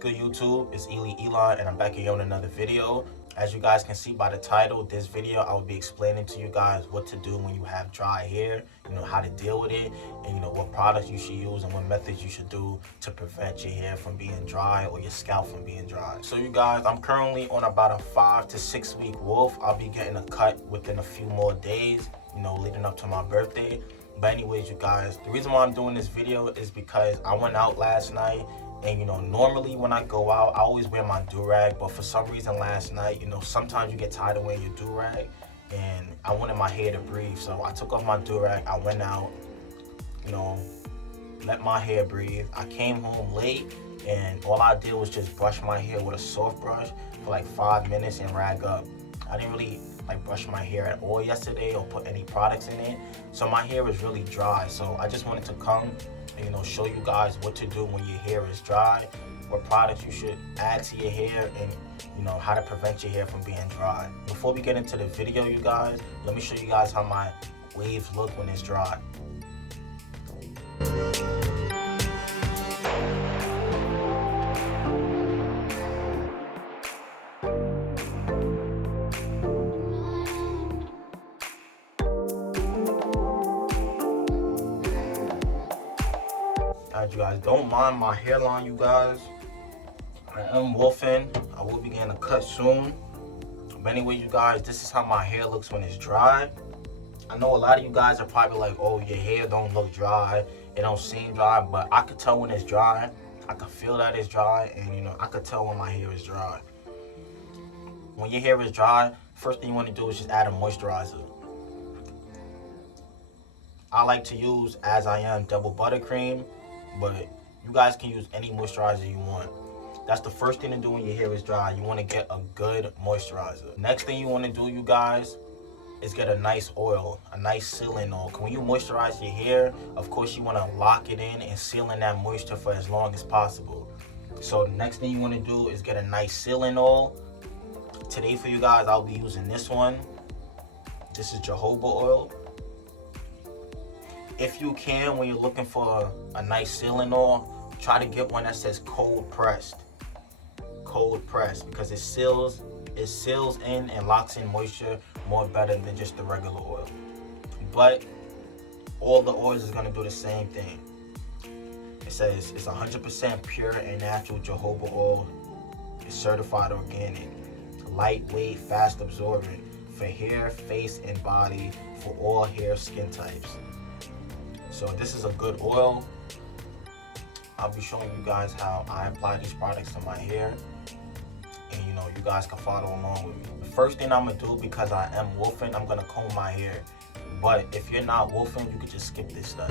good, YouTube? It's Elon, and I'm back again with another video. As you guys can see by the title, this video I will be explaining to you guys what to do when you have dry hair, how to deal with it, and what products you should use and what methods you should do to prevent your hair from being dry or your scalp from being dry. So you guys, I'm currently on about a 5 to 6 week wolf. I'll be getting a cut within a few more days, leading up to my birthday. But anyways, you guys, the reason why I'm doing this video is because I went out last night, and normally when I go out, I always wear my do-rag, but for some reason last night, sometimes you get tired of wearing your do-rag, and I wanted my hair to breathe. So I took off my do-rag, I went out, let my hair breathe. I came home late, and all I did was just brush my hair with a soft brush for like 5 minutes and rag up. I didn't really brush my hair at all yesterday or put any products in it, so my hair was really dry. So I just wanted to come and show you guys what to do when your hair is dry, what products you should add to your hair, and how to prevent your hair from being dry. Before we get into the video, you guys, let me show you guys how my waves look when it's dry. You guys, don't mind my hairline, you guys. I am wolfing. I will be getting a cut soon. But anyway, you guys, this is how my hair looks when it's dry. I know a lot of you guys are probably like, oh, your hair don't look dry, it don't seem dry, but I could tell when it's dry. I can feel that it's dry, and I could tell when my hair is dry. When your hair is dry, first thing you want to do is just add a moisturizer. I like to use As I Am Double Buttercream, but you guys can use any moisturizer you want. That's the first thing to do when your hair is dry. You want to get a good moisturizer. Next thing you want to do, you guys, is get a nice oil, a nice sealing oil. When you moisturize your hair, of course you want to lock it in and seal in that moisture for as long as possible. So the next thing you want to do is get a nice sealing oil. Today for you guys, I'll be using this one. This is jojoba oil. If you can, when you're looking for a nice sealing oil, try to get one that says cold pressed. Cold pressed, because it seals in and locks in moisture more better than just the regular oil. But all the oils is gonna do the same thing. It says it's 100% pure and natural jojoba oil. It's certified organic, lightweight, fast absorbent for hair, face, and body for all hair skin types. So this is a good oil. I'll be showing you guys how I apply these products to my hair, and you guys can follow along with me. The first thing I'm gonna do, because I am wolfing, I'm gonna comb my hair. But if you're not wolfing, you can just skip this step.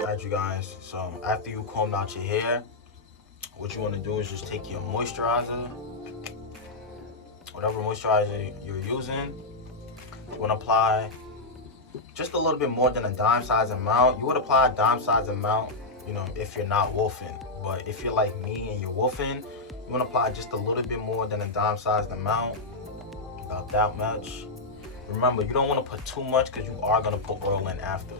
Alright, you guys, so after you comb out your hair, what you want to do is just take your moisturizer, whatever moisturizer you're using. You want to apply just a little bit more than a dime size amount. You would apply a dime size amount, if you're not wolfing. But if you're like me and you're wolfing, you want to apply just a little bit more than a dime sized amount, about that much. Remember, you don't want to put too much because you are going to put oil in after.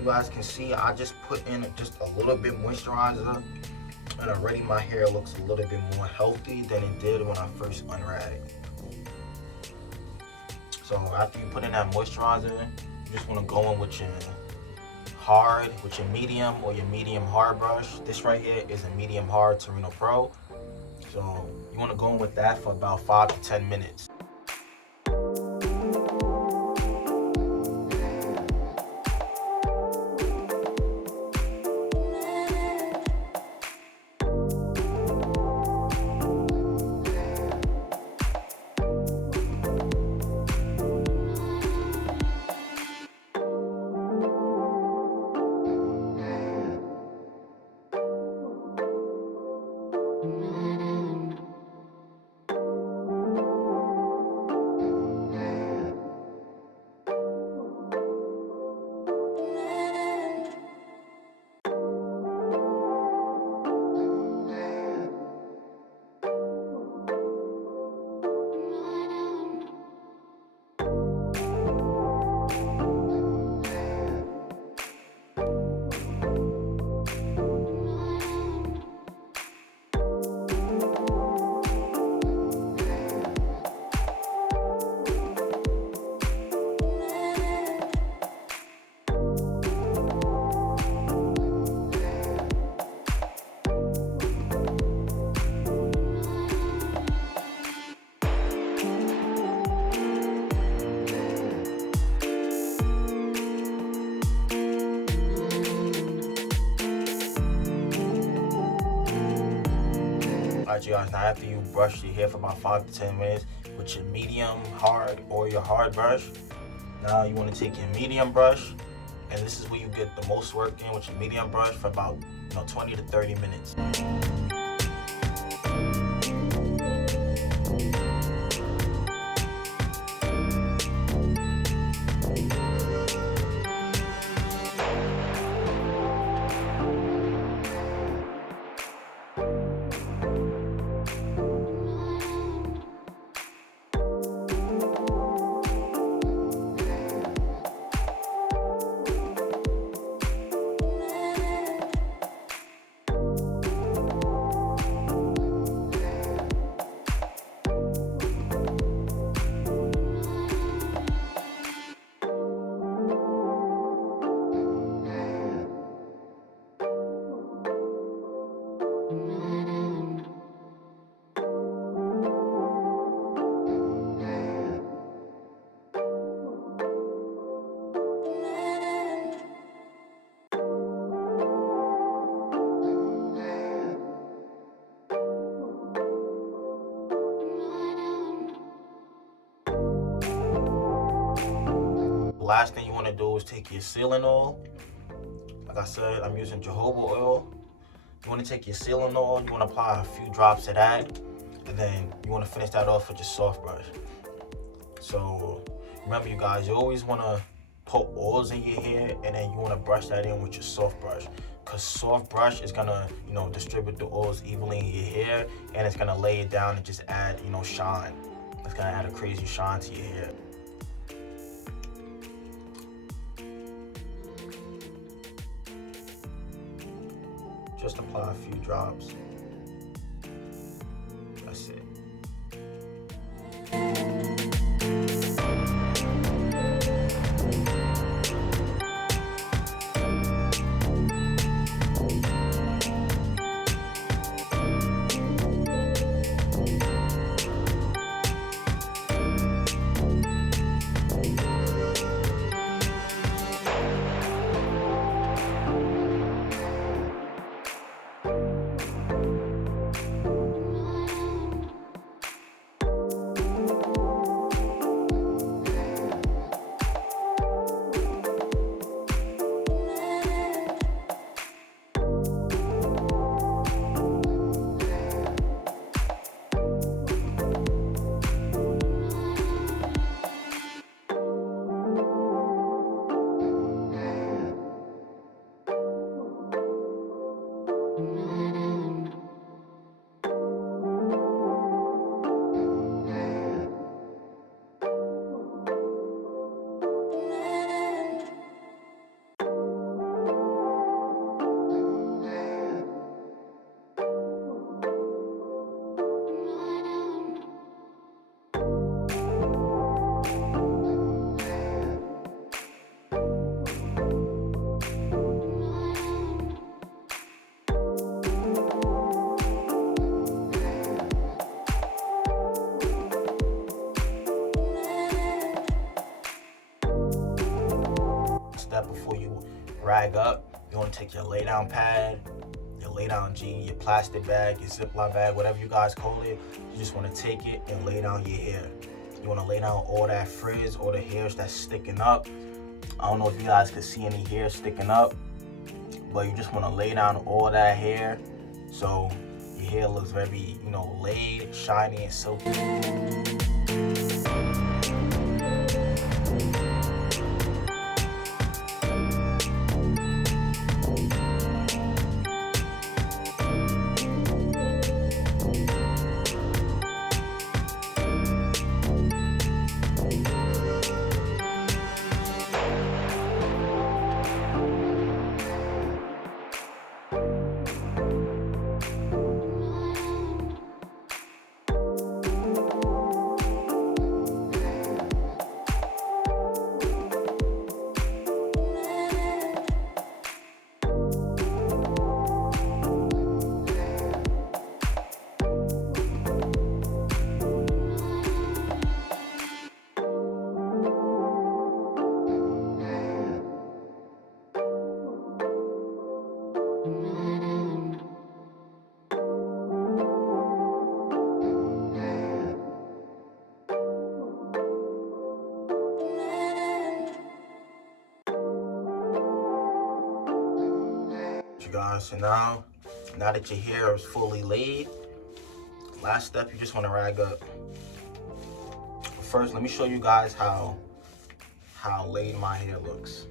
You guys can see I just put in just a little bit moisturizer, And already my hair looks a little bit more healthy than it did when I first unwrapped it. So after you put in that moisturizer, you just want to go in with your medium or your medium hard brush. This right here is a medium hard Torino Pro. So you want to go in with that for about 5 to 10 minutes. Alright, you guys, now after you brush your hair for about 5 to 10 minutes with your medium hard or your hard brush, now you want to take your medium brush, and this is where you get the most work in with your medium brush for about 20 to 30 minutes. Last thing you want to do is take your sealing oil. Like I said, I'm using jojoba oil. You want to take your sealing oil, you want to apply a few drops of that, and then you want to finish that off with your soft brush. So remember, you guys, you always want to put oils in your hair, and then you want to brush that in with your soft brush, because soft brush is gonna distribute the oils evenly in your hair, and it's gonna lay it down and just add shine. It's gonna add a crazy shine to your hair. Just apply a few drops. That's it. rag up, you want to take your lay down pad, your lay down G, your plastic bag, your Ziploc bag, whatever you guys call it. You just want to take it and lay down your hair. You want to lay down all that frizz, all the hairs that's sticking up. I don't know if you guys can see any hair sticking up, but you just want to lay down all that hair so your hair looks very, you know, laid, shiny, and silky. You guys, so now that your hair is fully laid, last step, you just want to rag up. First, let me show you guys how laid my hair looks.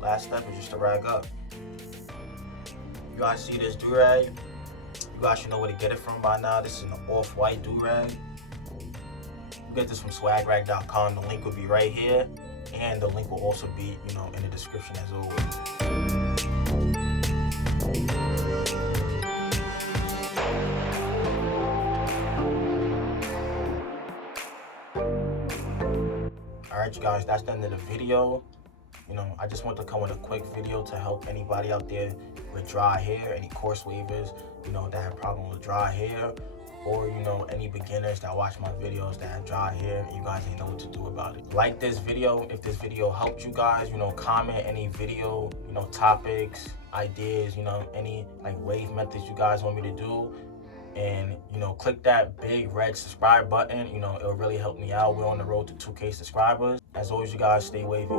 Last step is just to rag up. You guys see this do-rag? You guys should know where to get it from by now. This is an off-white do-rag. You get this from swagrag.com. The link will be right here, and the link will also be, you know, in the description as always. Alright, you guys, that's the end of the video. You know, I just want to come with a quick video to help anybody out there with dry hair, any coarse wavers, you know, that have problem with dry hair, or, you know, any beginners that watch my videos that have dry hair and you guys ain't know what to do about it. Like this video if this video helped you guys. You know, comment any video, you know, topics, ideas, you know, any like wave methods you guys want me to do. And, you know, click that big red subscribe button. You know, it'll really help me out. We're on the road to 2K subscribers. As always, you guys, stay wavy.